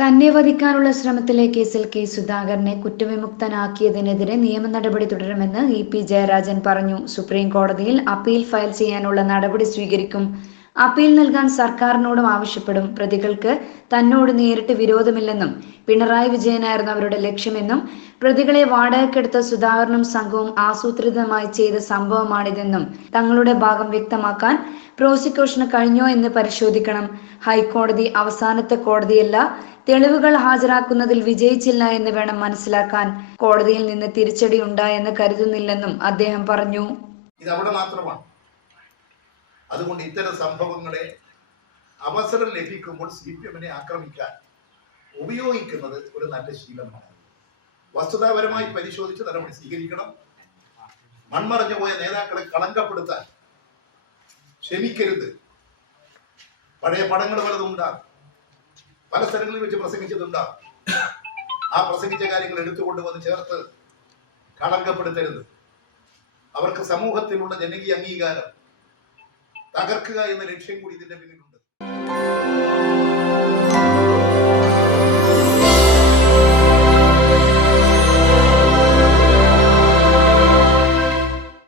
തന്നെ വധിക്കാനുള്ള ശ്രമത്തിലെ കേസിൽ കെ സുധാകരനെ കുറ്റവിമുക്തനാക്കിയതിനെതിരെ നിയമ നടപടി തുടരുമെന്ന് ഇ പി ജയരാജൻ പറഞ്ഞു. സുപ്രീം കോടതിയിൽ അപ്പീൽ ഫയൽ ചെയ്യാനുള്ള നടപടി സ്വീകരിക്കും. അപ്പീൽ നൽകാൻ സർക്കാരിനോടും ആവശ്യപ്പെടും. പ്രതികൾക്ക് തന്നോട് നേരിട്ട് വിരോധമില്ലെന്നും പിണറായി വിജയനായിരുന്നു അവരുടെ ലക്ഷ്യമെന്നും പ്രതികളെ വാടകയ്ക്കെടുത്ത സുധാകരനും സംഘവും ആസൂത്രിതമായി ചെയ്ത സംഭവമാണിതെന്നും തങ്ങളുടെ ഭാഗം വ്യക്തമാക്കാൻ പ്രോസിക്യൂഷന് കഴിഞ്ഞോ എന്ന് പരിശോധിക്കണം. ഹൈക്കോടതി അവസാനത്തെ കോടതിയല്ല തെളിവുകൾ ഹാജരാക്കുന്നതിൽ വിജയിച്ചില്ല എന്ന് വേണം മനസ്സിലാക്കാൻ. കോടതിയിൽ നിന്ന് തിരിച്ചടി ഉണ്ടായെന്ന് കരുതുന്നില്ലെന്നും അദ്ദേഹം പറഞ്ഞു. ഇത് അവിടെ മാത്രമാണ്. അതുകൊണ്ട് ഇത്തരം സംഭവങ്ങളെ അവസരം ലഭിക്കുമ്പോൾ സി പി എമ്മിനെ ആക്രമിക്കാൻ ഉപയോഗിക്കുന്നത് ഒരു നല്ല ശീലമാണ്. വസ്തുതാപരമായി പരിശോധിച്ച് നടപടി സ്വീകരിക്കണം. മൺമറഞ്ഞു പോയ നേതാക്കളെ കളങ്കപ്പെടുത്താൻ ക്ഷമിക്കരുത്. പഴയ പടങ്ങൾ പലതും ഉണ്ടാകും. പല സ്ഥലങ്ങളിൽ വെച്ച് പ്രസംഗിച്ചതുണ്ടാകും. ആ പ്രസംഗിച്ച കാര്യങ്ങൾ എടുത്തുകൊണ്ടുവന്ന് ചേർത്ത് കളങ്കപ്പെടുത്തരുത്. അവർക്ക് സമൂഹത്തിലുള്ള ജനകീയ അംഗീകാരം തകർക്കുക എന്ന ലക്ഷ്യം കൂടി ഇതിന്റെ പിന്നിലുണ്ട്.